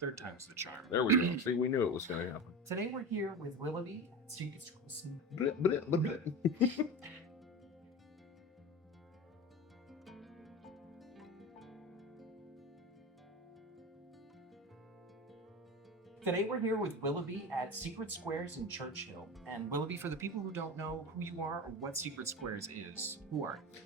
Third time's the charm. There we go. See, we knew it was going to happen. Today we're here with Willoughby of Secret Squares. Today we're here with Willoughby at Secret Squares in Churchhill. And Willoughby, for the people who don't know who you are or what Secret Squares is, who are you?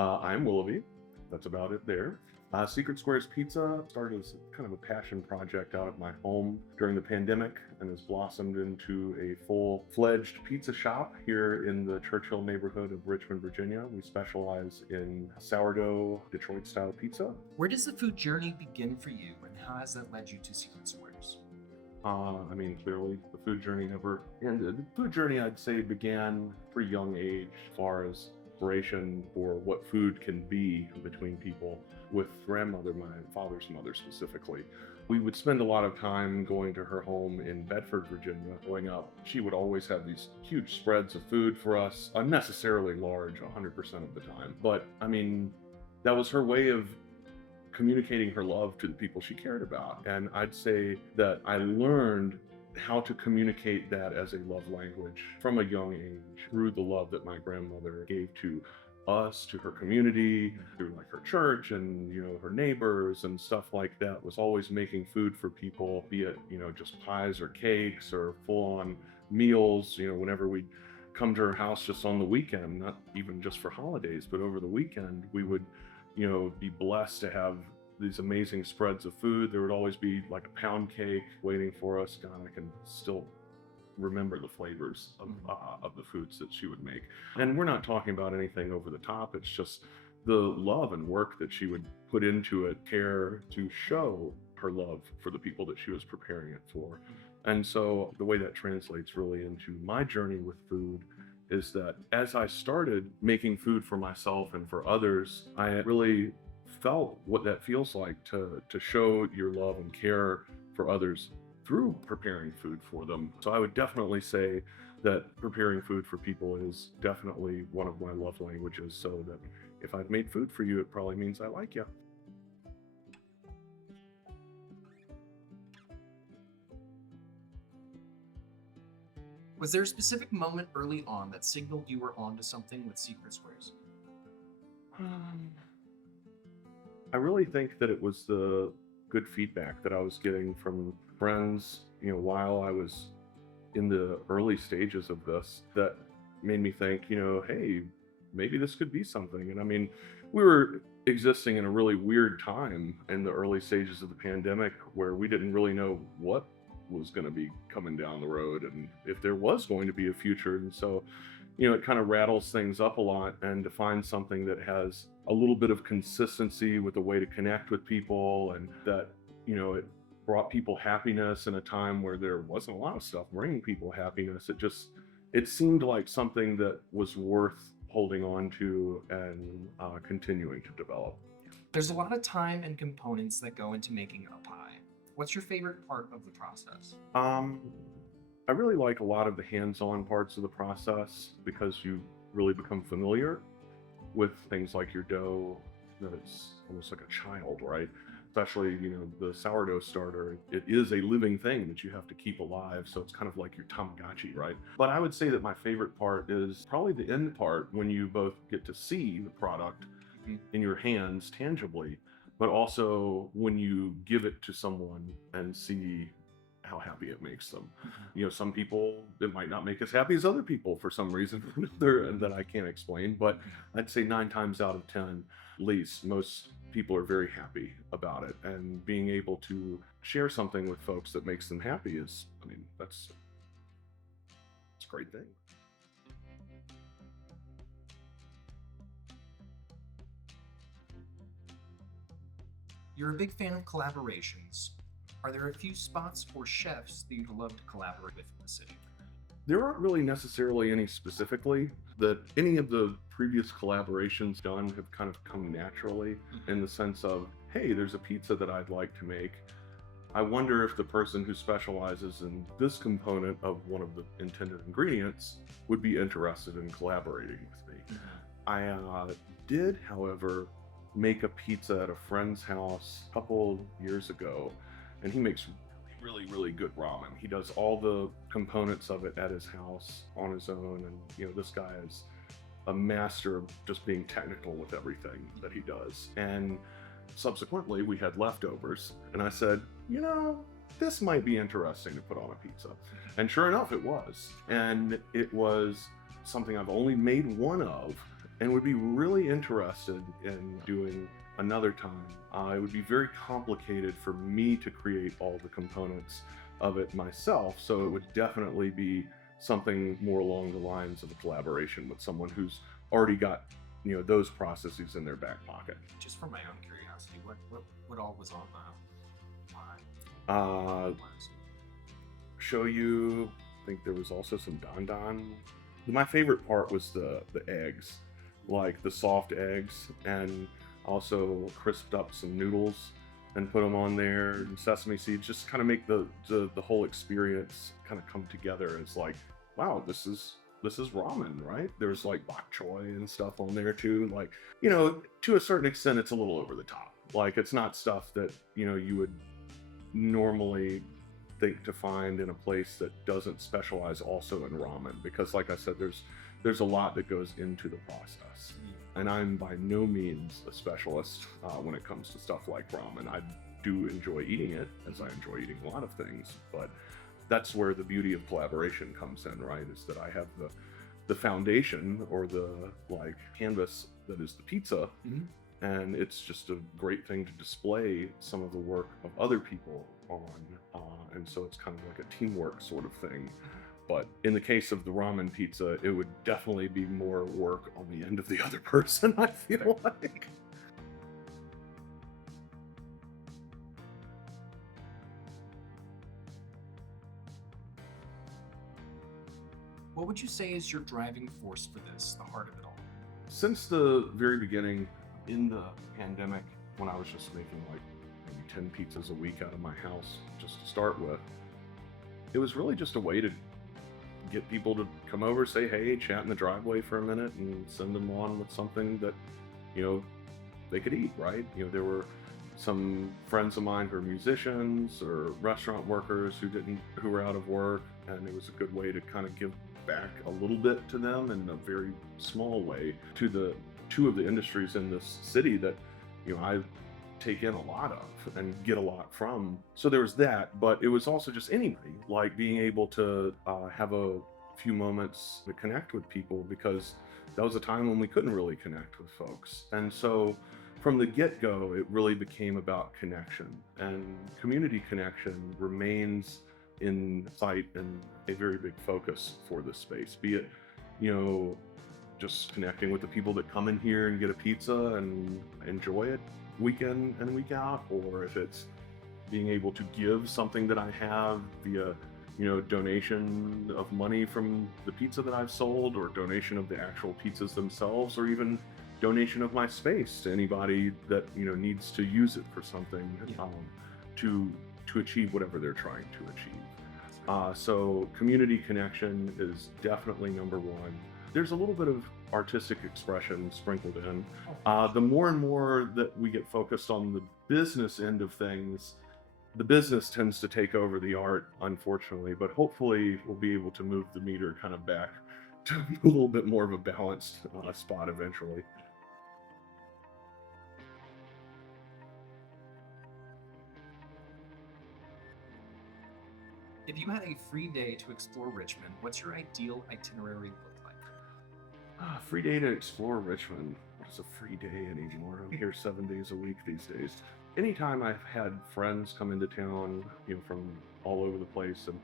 I'm Willoughby. That's about it there. Secret Squares Pizza started as kind of a passion project out at my home during the pandemic and has blossomed into a full-fledged pizza shop here in the Churchhill neighborhood of Richmond, Virginia. We specialize in sourdough, Detroit-style pizza. Where does the food journey begin for you, and how has that led you to Secret Squares? Clearly the food journey never ended. The food journey, I'd say, began pretty young age as far as inspiration for what food can be between people. With grandmother, my father's mother specifically, we would spend a lot of time going to her home in Bedford, Virginia. Growing up, she would always have these huge spreads of food for us, unnecessarily large 100% of the time. But that was her way of communicating her love to the people she cared about. And I'd say that I learned how to communicate that as a love language from a young age through the love that my grandmother gave to us, to her community, through like her church and her neighbors and stuff like that. Was always making food for people, be it just pies or cakes or full-on meals. Whenever we'd come to her house just on the weekend, not even just for holidays, but over the weekend, we would be blessed to have these amazing spreads of food. There would always be like a pound cake waiting for us. God, I can still remember the flavors of the foods that she would make. And we're not talking about anything over the top. It's just the love and work that she would put into it, care to show her love for the people that she was preparing it for. And so the way that translates really into my journey with food is that as I started making food for myself and for others, I really felt what that feels like to show your love and care for others through preparing food for them. So I would definitely say that preparing food for people is definitely one of my love languages, so that if I've made food for you, it probably means I like you. Was there a specific moment early on that signaled you were onto something with Secret Squares? I really think that it was the good feedback that I was getting from friends, while I was in the early stages of this, that made me think, hey, maybe this could be something. And we were existing in a really weird time in the early stages of the pandemic where we didn't really know what was going to be coming down the road and if there was going to be a future. And so, it kind of rattles things up a lot, and to find something that has a little bit of consistency with a way to connect with people, and that, it brought people happiness in a time where there wasn't a lot of stuff bringing people happiness. It seemed like something that was worth holding on to and continuing to develop. There's a lot of time and components that go into making a pie. What's your favorite part of the process? I really like a lot of the hands-on parts of the process because you really become familiar with things like your dough, that it's almost like a child, right? Especially, the sourdough starter, it is a living thing that you have to keep alive. So it's kind of like your Tamagotchi, right? But I would say that my favorite part is probably the end part, when you both get to see the product in your hands tangibly, but also when you give it to someone and see how happy it makes them. Some people, it might not make as happy as other people for some reason or another that I can't explain, but I'd say 9 times out of 10, at least, most people are very happy about it. And being able to share something with folks that makes them happy is, it's a great thing. You're a big fan of collaborations. Are there a few spots or chefs that you'd love to collaborate with in the city? There aren't really necessarily any specifically. That any of the previous collaborations done have kind of come naturally, in the sense of, hey, there's a pizza that I'd like to make. I wonder if the person who specializes in this component of one of the intended ingredients would be interested in collaborating with me. I did, however, make a pizza at a friend's house a couple years ago, and he makes really, really good ramen. He does all the components of it at his house on his own, and this guy is a master of just being technical with everything that he does. And subsequently, we had leftovers, and I said, this might be interesting to put on a pizza. And sure enough, it was. And it was something I've only made one of and would be really interested in doing another time. It would be very complicated for me to create all the components of it myself, so it would definitely be something more along the lines of a collaboration with someone who's already got those processes in their back pocket. Just for my own curiosity, what all was on the pie? Shoyu. I think there was also some don. My favorite part was the eggs, like the soft eggs, and also crisped up some noodles and put them on there, and sesame seeds, just kind of make the whole experience kind of come together as like, wow, this is ramen, right? There's like bok choy and stuff on there too. Like, to a certain extent, it's a little over the top. Like, it's not stuff that, you would normally think to find in a place that doesn't specialize also in ramen, because like I said, there's a lot that goes into the process. And I'm by no means a specialist when it comes to stuff like ramen. I do enjoy eating it, as I enjoy eating a lot of things, but that's where the beauty of collaboration comes in, right? Is that I have the foundation, or the canvas that is the pizza, and it's just a great thing to display some of the work of other people on, and so it's kind of like a teamwork sort of thing. But in the case of the ramen pizza, it would definitely be more work on the end of the other person, I feel like. What would you say is your driving force for this, the heart of it all? Since the very beginning, in the pandemic, when I was just making like maybe 10 pizzas a week out of my house just to start with, it was really just a way to get people to come over, say hey, chat in the driveway for a minute, and send them on with something that they could eat, right? There were some friends of mine who are musicians or restaurant workers who were out of work, and it was a good way to kind of give back a little bit to them in a very small way, to the two of the industries in this city that I take in a lot of and get a lot from. So there was that, but it was also just anybody, like being able to have a few moments to connect with people, because that was a time when we couldn't really connect with folks. And so from the get-go, it really became about connection, and community connection remains in sight and a very big focus for this space, be it just connecting with the people that come in here and get a pizza and enjoy it week in and week out, or if it's being able to give something that I have via donation of money from the pizza that I've sold, or donation of the actual pizzas themselves, or even donation of my space to anybody that needs to use it for something, to achieve whatever they're trying to achieve. So community connection is definitely number one. There's a little bit of artistic expression sprinkled in. The more and more that we get focused on the business end of things, the business tends to take over the art, unfortunately, but hopefully we'll be able to move the meter kind of back to a little bit more of a balanced spot eventually. If you had a free day to explore Richmond, what's your ideal itinerary look like? Free day to explore Richmond. What is a free day anymore? I'm here 7 days a week these days. Anytime I've had friends come into town, from all over the place, and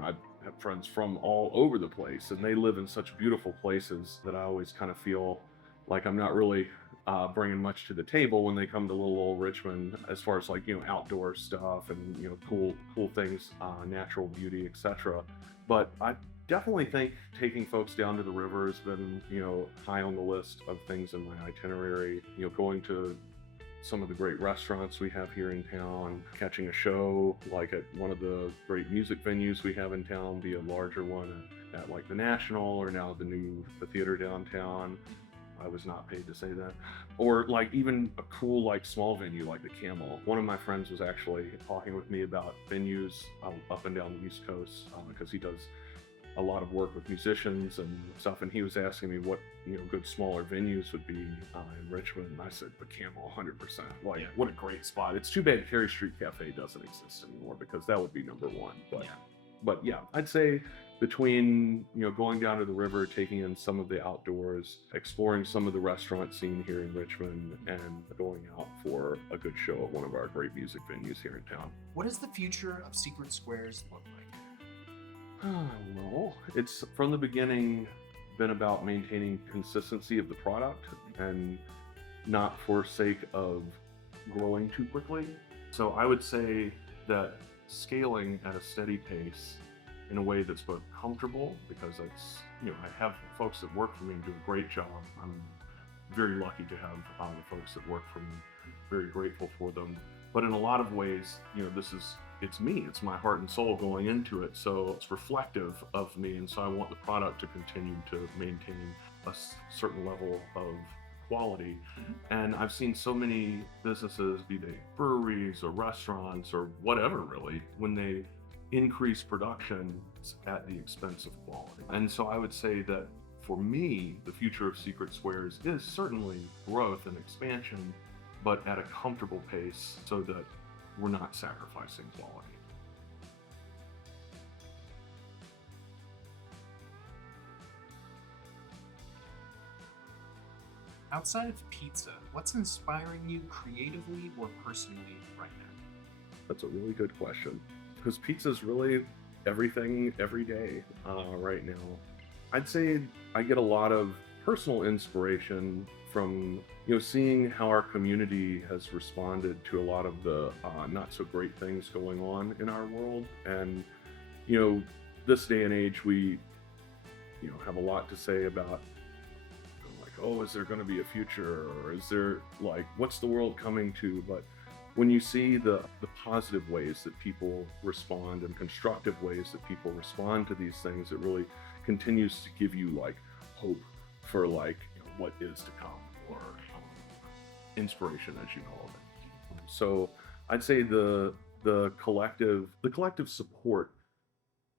I have friends from all over the place, and they live in such beautiful places that I always kind of feel like I'm not really bringing much to the table when they come to little old Richmond, as far as outdoor stuff and cool things, natural beauty, etc. But I definitely think taking folks down to the river has been high on the list of things in my itinerary. Going to some of the great restaurants we have here in town, catching a show like at one of the great music venues we have in town, be a larger one at like the National, or now the theater downtown. I was not paid to say that. Or like even a cool like small venue like the Camel. One of my friends was actually talking with me about venues up and down the East Coast because he does a lot of work with musicians and stuff, and he was asking me what good smaller venues would be in Richmond, and I said the Camel 100%. Like, what a great spot. It's too bad Carey Street Cafe doesn't exist anymore because that would be number one. But yeah, I'd say between going down to the river, taking in some of the outdoors, exploring some of the restaurant scene here in Richmond, and going out for a good show at one of our great music venues here in town. What does the future of Secret Squares look like? Well, it's from the beginning been about maintaining consistency of the product and not for sake of growing too quickly. So I would say that scaling at a steady pace in a way that's both comfortable, because it's, I have folks that work for me and do a great job. I'm very lucky to have the folks that work for me, very grateful for them. But in a lot of ways, it's me, it's my heart and soul going into it. So it's reflective of me. And so I want the product to continue to maintain a certain level of quality. And I've seen so many businesses, be they breweries or restaurants or whatever really, when they increase production at the expense of quality. And so I would say that for me, the future of Secret Squares is certainly growth and expansion, but at a comfortable pace so that we're not sacrificing quality. Outside of pizza, what's inspiring you creatively or personally right now? That's a really good question, because pizza's really everything every day right now. I'd say I get a lot of personal inspiration from seeing how our community has responded to a lot of the not so great things going on in our world. And this day and age, we have a lot to say about like, oh, is there going to be a future, or is there like, what's the world coming to? But when you see the positive ways that people respond and constructive ways that people respond to these things, it really continues to give you like hope for like what is to come, or inspiration as you know of it. So I'd say the collective support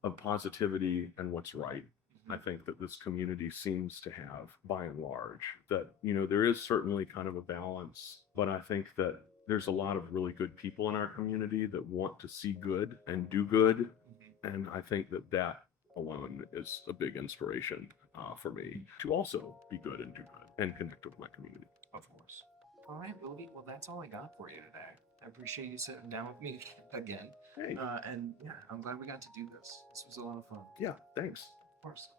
of positivity and what's right, I think that this community seems to have by and large. That there is certainly kind of a balance, but I think that there's a lot of really good people in our community that want to see good and do good, and I think that alone is a big inspiration for me to also be good and do good and connect with my community. Of course. All right, Willoughby. Well, that's all I got for you today. I appreciate you sitting down with me again. Hey. And yeah, I'm glad we got to do this. This was a lot of fun. Yeah, thanks. Of course.